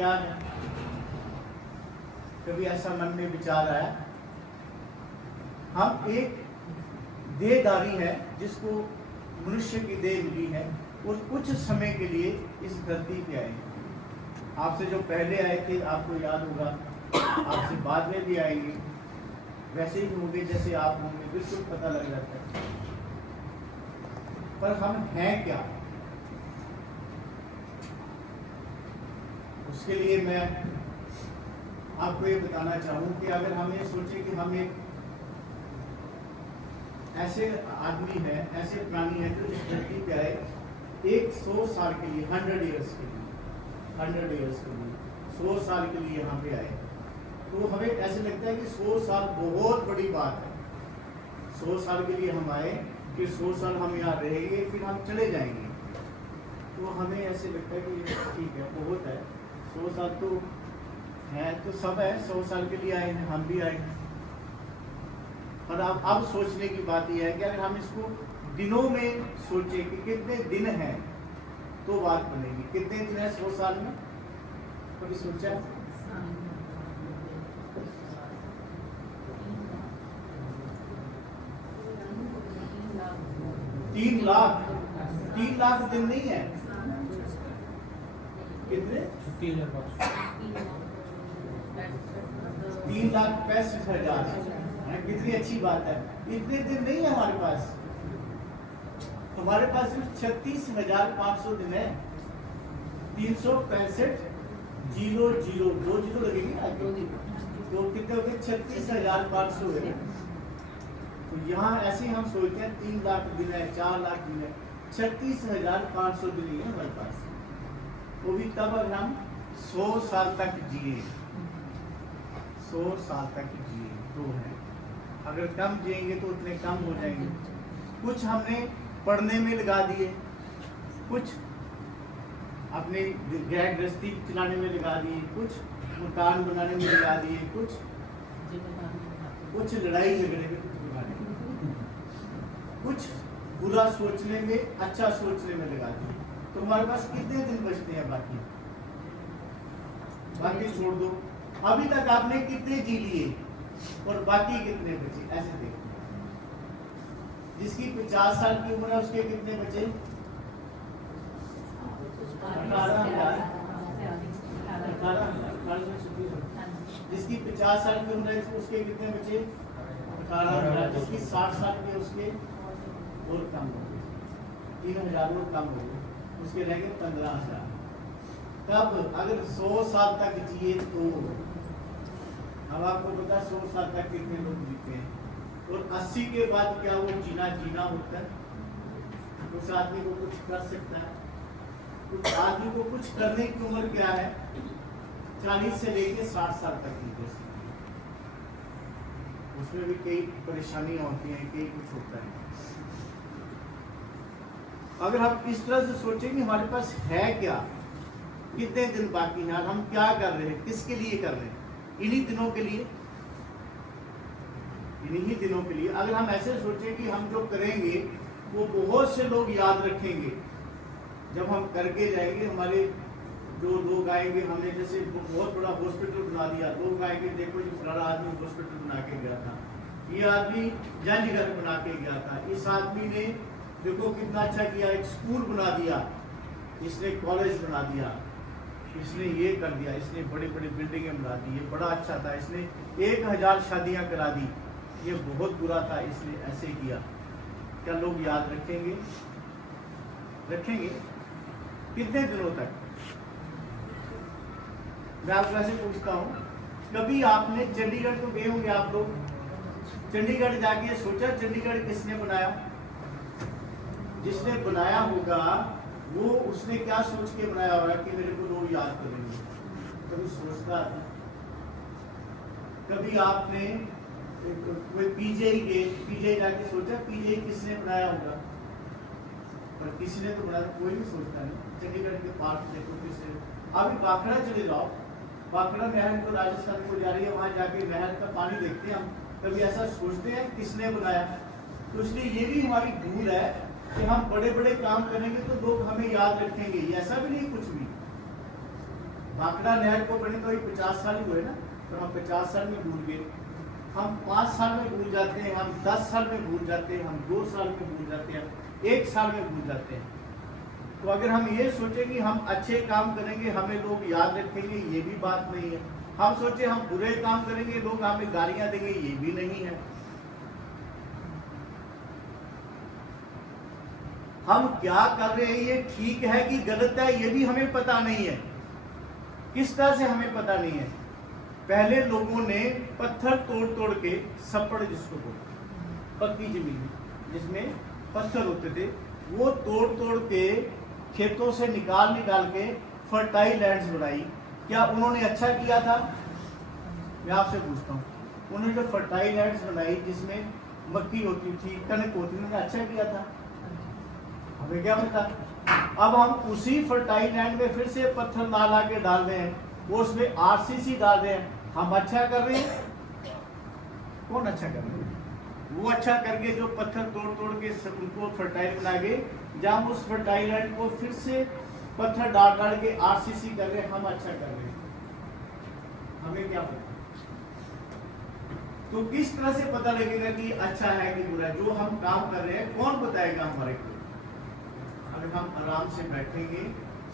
क्या है? कभी ऐसा मन में विचार आया? हम एक देहधारी है जिसको मनुष्य की देह मिली है और कुछ समय के लिए इस धरती पे आए। आपसे जो पहले आए थे आपको याद होगा, आपसे बाद में भी आएंगे, वैसे ही होंगे जैसे आप होंगे, बिल्कुल पता लग जाता है। पर हम हैं क्या? उसके लिए मैं आपको ये बताना चाहूँ कि अगर हम ये सोचें कि हम एक ऐसे आदमी है, ऐसे प्राणी है जो इस धरती पे आए 100 साल के लिए, 100 ईयर्स के लिए, 100 साल के लिए यहाँ पे आए, तो हमें ऐसे लगता है कि 100 साल बहुत बड़ी बात है। 100 साल के लिए हम आए, फिर 100 साल हम यहाँ रहेंगे, फिर हम चले जाएंगे। तो हमें ऐसे लगता है कि ठीक है, बहुत है, 100 साल तो है, तो सब है, 100 साल के लिए आए हैं, हम भी आए हैं। पर अब सोचने की बात यह है कि अगर हम इसको दिनों में सोचें कि कितने दिन हैं, तो बात बनेगी। कितने दिन है 100 साल में? कभी सोचा? 3 लाख दिन नहीं है। कितने? 3,65,000। कितनी अच्छी बात है। इतने दिन नहीं है हमारे पास। हमारे पास सिर्फ 36,500 दिन है। 365 0 0 2 जीरो लगेगी ना, तो कितने हो गए? 36,500 है। तो यहाँ ऐसे हम सोचते हैं 3 लाख दिन है, 4 लाख दिन है, 36,500 दिन ही है हमारे पास। वो भी तब अगर हम 100 साल तक जिए, 100 साल तक जिए तो है। अगर कम जिएंगे तो उतने कम हो जाएंगे। कुछ हमने पढ़ने में लगा दिए, कुछ अपने गृह गृहस्थी चलाने में लगा दिए, कुछ मकान बनाने में लगा दिए, कुछ लड़ाई झगड़े में लगा दिए, कुछ बुरा सोचने में, अच्छा सोचने में लगा दिए। तो हमारे पास कितने दिन बचते हैं? बाकी छोड़ दो। अभी तक आपने कितने जी लिए और बाकी कितने बचे? ऐसे देखो, जिसकी 50 साल की उम्र है उसके कितने बचे? 18,000। जिसकी 50 साल की उम्र है उसके कितने बचे? 18,000। जिसकी 60 साल की उसके और कम हो गए, 3,000 और कम हो गए, उसके रहेंगे 15,000। तब अगर 100 साल तक जिए तो अब आपको पता 100 साल तक कितने लोग जीते हैं, और 80 के बाद क्या वो जीना होता है? उस आदमी को कुछ कर सकता है? उस आदमी को कुछ करने की उम्र क्या है? 40 से लेके 60 साल तक की। उसमें भी कई परेशानियां होती हैं, कई कुछ होता है। अगर हम इस तरह से सोचें कि हमारे पास है क्या, कितने दिन बाकी हैं, हम क्या कर रहे हैं, किसके लिए कर रहे हैं? इन्हीं दिनों के लिए, इन्हीं दिनों के लिए। अगर हम ऐसे सोचें कि हम जो करेंगे वो बहुत से लोग याद रखेंगे, जब हम करके जाएंगे, हमारे जो लोग आएंगे, हमने जैसे बहुत बड़ा हॉस्पिटल बना दिया, लोग आएंगे, देखो जी फलाना आदमी हॉस्पिटल बना के गया था, ये आदमी जंजघर बना के गया था, इस आदमी ने देखो कितना अच्छा किया, एक स्कूल बना दिया, इसने कॉलेज बना दिया, इसने ये कर दिया, इसने बड़ी बड़ी बिल्डिंगें बना दी, ये बड़ा अच्छा था, इसने 1000 शादियां करा दी, ये बहुत बुरा था, इसने ऐसे किया। क्या लोग याद रखेंगे? कितने दिनों तक? मैं आपको ऐसे पूछता हूँ, कभी आपने चंडीगढ़ तो गए होंगे आप लोग, चंडीगढ़ जाके सोचा चंडीगढ़ किसने बनाया? जिसने बनाया होगा वो, उसने क्या सोच के बनाया होगा कि मेरे को लोग याद करेंगे? कभी सोचता है? कभी आपने कोई पीजीआई जाके सोचा पीजीआई किसने बनाया होगा? पर किसी ने तो बनाया, कोई नहीं सोचता नहीं। चंडीगढ़ के पार्क देखो किसने। अभी बाखड़ा चले जाओ, बाखड़ा नहर को राजस्थान को जा रही है, वहां जाके नहर का पानी देखते हैं हम, कभी ऐसा सोचते हैं किसने बनाया? तो इसलिए ये भी हमारी भूल है कि हम बड़े बड़े काम करेंगे तो लोग हमें याद रखेंगे, ऐसा भी नहीं कुछ भी। भाखड़ा नहर को बने तो 50 साल ही हुए ना, तो हम 50 साल में भूल गए, हम 5 साल में भूल जाते हैं, हम 10 साल में भूल जाते हैं, हम 2 साल में भूल जाते हैं, 1 साल में भूल जाते हैं। तो अगर हम ये सोचें कि हम अच्छे काम करेंगे हमें लोग याद रखेंगे, ये भी बात नहीं है। हम सोचे हम बुरे काम करेंगे लोग हमें गालियां देंगे, ये भी नहीं है। हम क्या कर रहे हैं ये ठीक है कि गलत है ये भी हमें पता नहीं है। किस तरह से हमें पता नहीं है? पहले लोगों ने पत्थर तोड़ तोड़ के, सपड़ जिसको बोलते, पक्की जमीन जिसमें पत्थर होते थे, वो तोड़ तोड़ के खेतों से निकाल के फर्टाइल लैंड्स बनाई। क्या उन्होंने अच्छा किया था? मैं आपसे पूछता हूँ, उन्होंने जो फर्टाइल लैंड्स बनाई जिसमें मक्की होती थी, कनक होती थी, उन्होंने अच्छा किया था? हमें क्या पता। अब हम उसी फर्टाइल लैंड में फिर से पत्थर ला के डाल रहे हैं, वो उसमें आरसीसी डाल रहे हैं, हम अच्छा कर रहे हैं? कौन अच्छा कर रहे हैं? वो अच्छा करके जो पत्थर तोड़ तोड़ के उनको फर्टाइल बना के, जब उस फर्टाइल लैंड को फिर से पत्थर डाल के आरसीसी कर रहे हैं, हम अच्छा कर रहे हैं? हमें क्या पता। तो किस तरह से पता लगेगा कि अच्छा है कि बुरा है? जो हम काम कर रहे हैं कौन बताएगा हमारे को? अगर हम आराम से बैठेंगे,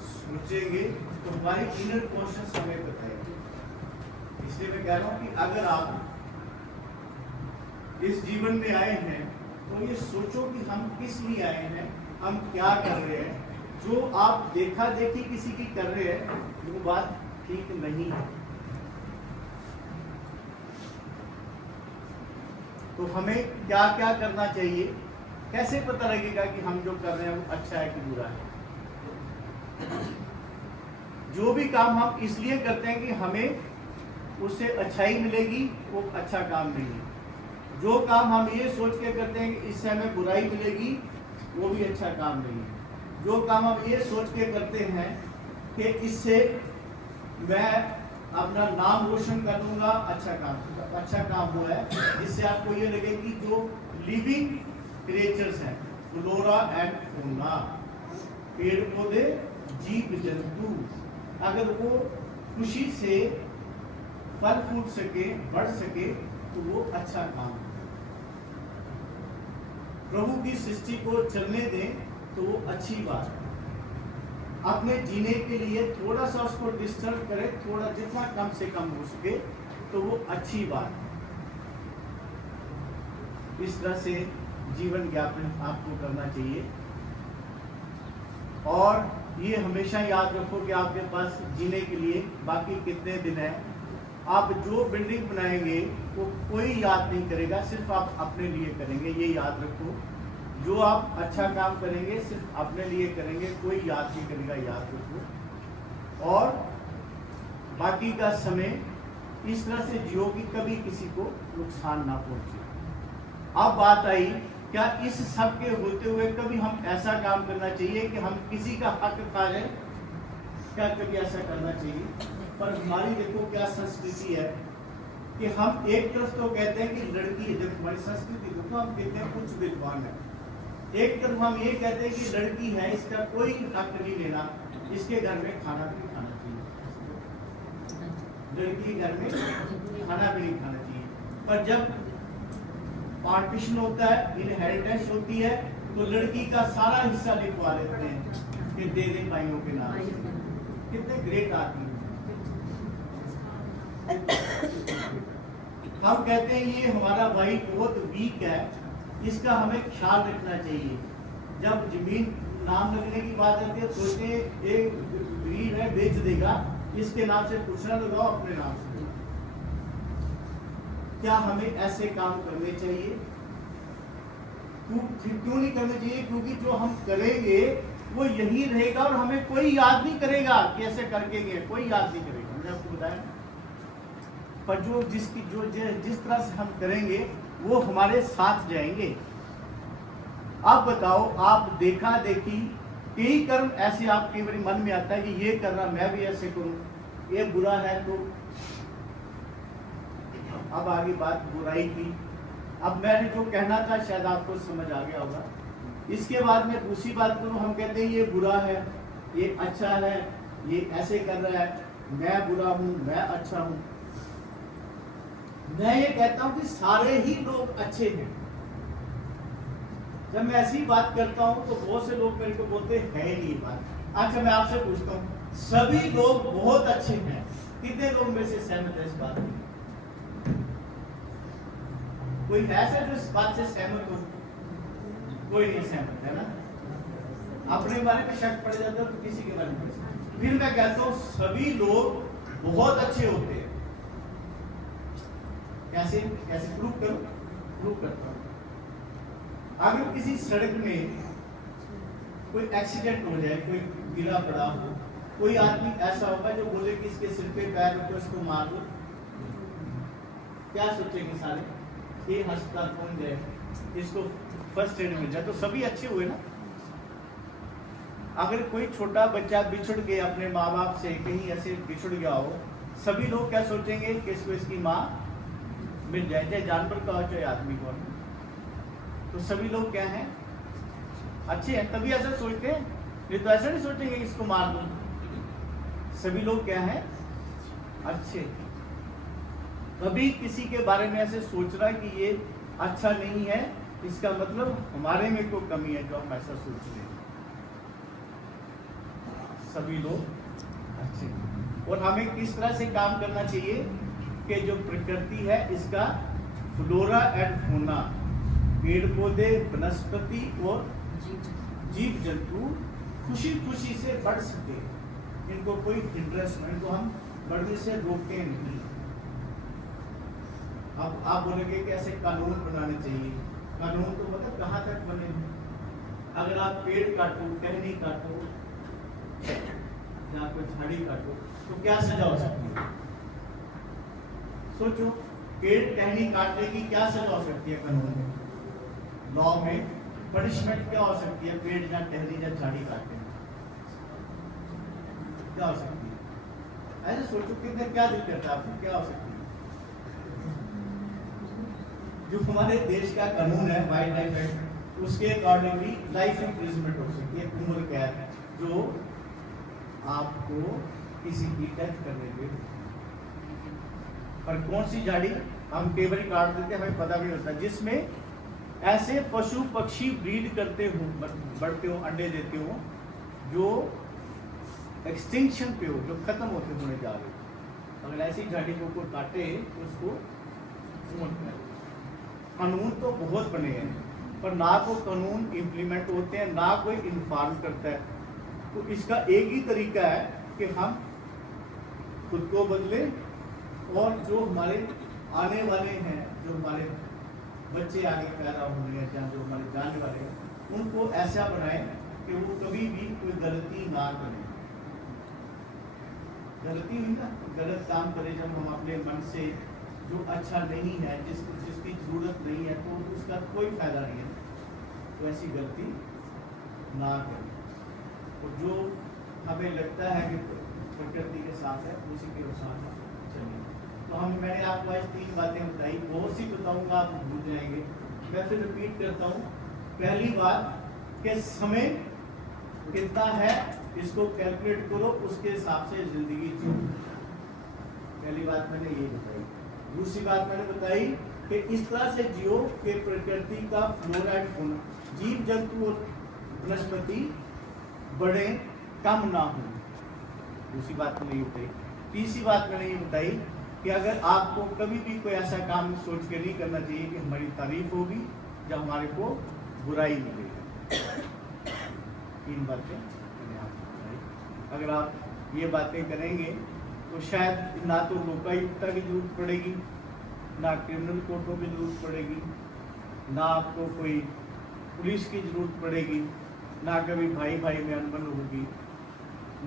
सोचेंगे, तो हमारे इनर क्वेश्चंस हमें बताएंगे। इसलिए मैं कह रहा हूं कि अगर आप इस जीवन में आए हैं तो ये सोचो कि हम किस लिए आए हैं, हम क्या कर रहे हैं। जो आप देखा देखी किसी की कर रहे हैं वो बात ठीक नहीं है। तो हमें क्या क्या करना चाहिए? कैसे पता लगेगा कि हम जो कर रहे हैं वो अच्छा है कि बुरा है? जो भी काम हम इसलिए करते हैं कि हमें उससे अच्छाई मिलेगी, वो अच्छा काम नहीं है। जो काम हम ये सोच के करते हैं कि इससे हमें बुराई मिलेगी, वो भी अच्छा काम नहीं है। जो काम हम ये सोच के करते हैं कि इससे मैं अपना नाम रोशन कर लूंगा, अच्छा काम हुआ है, जिससे आपको ये लगे कि जो लिविंग क्रिएचर्स हैं, फ्लोरा एंड फौना, पेड़ पौधे, जीव जंतु, अगर वो खुशी से फल फूट सके, बढ़ सके, तो वो अच्छा काम है। प्रभु की सृष्टि को चलने दें तो वो अच्छी बात है। अपने जीने के लिए थोड़ा सा उसको डिस्टर्ब करें, थोड़ा जितना कम से कम हो सके, तो वो अच्छी बात है। इस तरह से जीवन यापन आपको करना चाहिए। और ये हमेशा याद रखो कि आपके पास जीने के लिए बाकी कितने दिन है। आप जो बिल्डिंग बनाएंगे वो कोई याद नहीं करेगा, सिर्फ आप अपने लिए करेंगे, ये याद रखो। जो आप अच्छा काम करेंगे सिर्फ अपने लिए करेंगे, कोई याद नहीं करेगा, याद रखो। और बाकी का समय इस तरह से जियो कि कभी किसी को नुकसान ना पहुंचे। अब बात आई, क्या इस सब के होते हुए कभी हम ऐसा काम करना चाहिए कि हम किसी का हक खा जाए? क्या कभी ऐसा करना चाहिए? पर हमारी देखो क्या संस्कृति है कि हम एक तरफ तो कहते हैं कि लड़की, देखो हमारी संस्कृति देखो, हम कहते हैं कुछ विद्वान है, एक तरफ हम ये कहते हैं कि लड़की है, इसका कोई हक नहीं लेना, इसके घर में खाना भी नहीं खाना चाहिए, लड़की के घर में खाना भी नहीं खाना चाहिए। पर जब पार्टीशन होता है, इनहेरिटेंस होती है, तो लड़की का सारा हिस्सा लिखवा लेते हैं कि दे दे भाइयों के नाम। कितने ग्रेट आदमी। हम कहते हैं ये हमारा भाई बहुत वीक है, इसका हमें ख्याल रखना चाहिए। जब जमीन नाम लगने की बात आती है, सोचते एक गरीब है बेच देगा, इसके नाम से कुछ ना लगाओ, अपने नाम से। क्या हमें ऐसे काम करने चाहिए? क्यों नहीं करने चाहिए? क्योंकि जो हम करेंगे वो यही रहेगा और हमें कोई याद नहीं करेगा कि ऐसे करके गए, कोई याद नहीं करेगा। मैंने आपको बताया। पर जो जिस तरह से हम करेंगे वो हमारे साथ जाएंगे। अब बताओ, आप देखा देखी कई कर्म ऐसे आपके मन में आता है कि ये करना, मैं भी ऐसे करूं, ये बुरा है। तो अब आगे बात बुराई की। अब मैंने जो कहना था शायद आपको समझ आ गया होगा। इसके बाद में दूसरी बात करूं, हम कहते हैं ये बुरा है, ये अच्छा है, ये ऐसे कर रहा है, मैं बुरा हूं, मैं अच्छा हूं। मैं ये कहता हूं कि सारे ही लोग अच्छे हैं। जब मैं ऐसी बात करता हूं तो बहुत से लोग मेरे को बोलते हैं है नहीं बात। अच्छा मैं आपसे पूछता हूं, सभी लोग बहुत अच्छे हैं, कितने लोग मेरे से सहमत है इस बात में? कोई ऐसा जो इस बात से सहमत हो? कोई नहीं सहमत है ना। अपने बारे में शक पड़ जाता है तो किसी के बारे में। फिर मैं कहता हूं सभी लोग बहुत अच्छे होते हैं। कैसे कैसे प्रूव करो? प्रूव करता हूं। अगर किसी सड़क में कोई एक्सीडेंट हो जाए, कोई गिरा पड़ा हो, कोई आदमी ऐसा होगा जो बोले कि इसके सिर पे पैर रखो, इसको मार दो, क्या सोचेंगे सारे? ये अस्पताल पहुंच जाए, इसको फर्स्ट एड मिल जाए, तो सभी अच्छे हुए ना। अगर कोई छोटा बच्चा बिछुड़ गया अपने माँ बाप से, कहीं ऐसे बिछुड़ गया हो, सभी लोग क्या सोचेंगे कि इसको इसकी माँ मिल जाए, चाहे जानवर का हो चाहे आदमी का हो। तो सभी लोग क्या हैं? अच्छे हैं, तभी ऐसा सोचते हैं। नहीं तो ऐसा नहीं सोचेंगे इसको मार दो। सभी लोग क्या हैं? अच्छे। कभी किसी के बारे में ऐसे सोच रहा है कि ये अच्छा नहीं है, इसका मतलब हमारे में कोई कमी है जो हम ऐसा सोच रहे हैं। सभी लोग अच्छे। और हमें किस तरह से काम करना चाहिए कि जो प्रकृति है इसका फ्लोरा एंड फौना, पेड़ पौधे, वनस्पति और जीव जंतु खुशी खुशी से बढ़ सके, इनको कोई हिंड्रेंस नहीं, इनको हम बढ़ने से रोकें नहीं। अब आप बोलेंगे कि ऐसे कानून बनाने चाहिए। कानून तो मतलब कहाँ तक बने? अगर आप पेड़ काटो, टहनी काटो या कोई झाड़ी काटो तो क्या सजा हो सकती है? सोचो, पेड़ टहनी काटने की क्या सजा हो सकती है कानून में? लॉ में पनिशमेंट क्या हो सकती है पेड़ या टहनी या झाड़ी काटने में? क्या हो सकती है? ऐसे सोचो, कितने क्या दिक्कत है आपको? क्या हो सकती है? जो हमारे देश का कानून है वाइल्ड लाइफ एक्ट, उसके अकॉर्डिंगली लाइफ इम्प्रिजनमेंट हो सकती है, उम्र कैद, जो आपको किसी की डेथ करने पे। पर कौन सी झाड़ी? हम टेबल काट देते हैं, हमें पता भी नहीं होता, जिसमें ऐसे पशु पक्षी ब्रीड करते हो, बढ़ते हो, अंडे देते हो, जो एक्सटिंक्शन पे हो, जो खत्म होते होने जा रहे हो। अगर ऐसी झाड़ी को कोई काटे तो उसको उम्र कैद। कानून तो बहुत बने हैं, पर ना तो कानून इम्प्लीमेंट होते हैं, ना कोई इन्फॉर्म करता है। तो इसका एक ही तरीका है कि हम खुद को बदले और जो हमारे आने वाले हैं, जो हमारे बच्चे आगे पैदा होंगे या जो हमारे जाने वाले हैं, उनको ऐसा बनाएं कि वो कभी भी कोई गलती ना करें। गलती हुई ना, गलत काम करें जब हम अपने मन से, जो अच्छा नहीं है, जिसकी जरूरत नहीं है, तो उसका कोई फायदा नहीं है। तो ऐसी गलती ना करें। और जो हमें लगता है कि प्रकृति के साथ है, उसी के साथ चलिए। तो मैंने आपको आज 3 बातें बताई, बहुत सी बताऊंगा, आप भूल जाएंगे। मैं फिर रिपीट करता हूँ। पहली बात कि समय कितना है इसको कैलकुलेट करो, उसके हिसाब से जिंदगी जियो। पहली बात मैंने ये बताई। दूसरी बात मैंने बताई कि इस तरह से जियो कि प्रकृति का फ्लोरा एंड फौना, जीव जंतु और वनस्पति बड़े कम ना हो। दूसरी बात मैंने ये बताई। तीसरी बात मैंने ये बताई कि अगर आपको कभी भी कोई ऐसा काम सोच के नहीं करना चाहिए कि हमारी तारीफ होगी या हमारे को बुराई मिलेगी। 3 बातें मैंने आपको बताई। अगर आप ये बातें करेंगे तो शायद ना तो लोकायुक्ता की जरूरत पड़ेगी, ना क्रिमिनल कोर्टों की जरूरत पड़ेगी, ना आपको कोई पुलिस की जरूरत पड़ेगी, ना कभी भाई भाई में अनबन होगी,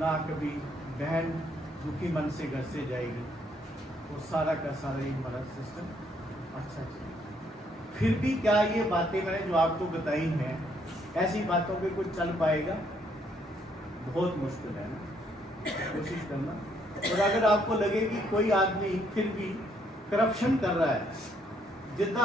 ना कभी बहन दुखी मन से घर से जाएगी, और सारा का सारा ही हमारा सिस्टम अच्छा चलेगा। फिर भी क्या ये बातें मैंने जो आपको बताई हैं, ऐसी बातों पे कुछ चल पाएगा? बहुत मुश्किल है ना। कोशिश करना। और अगर आपको लगे कि कोई आदमी फिर भी करप्शन कर रहा है, जितना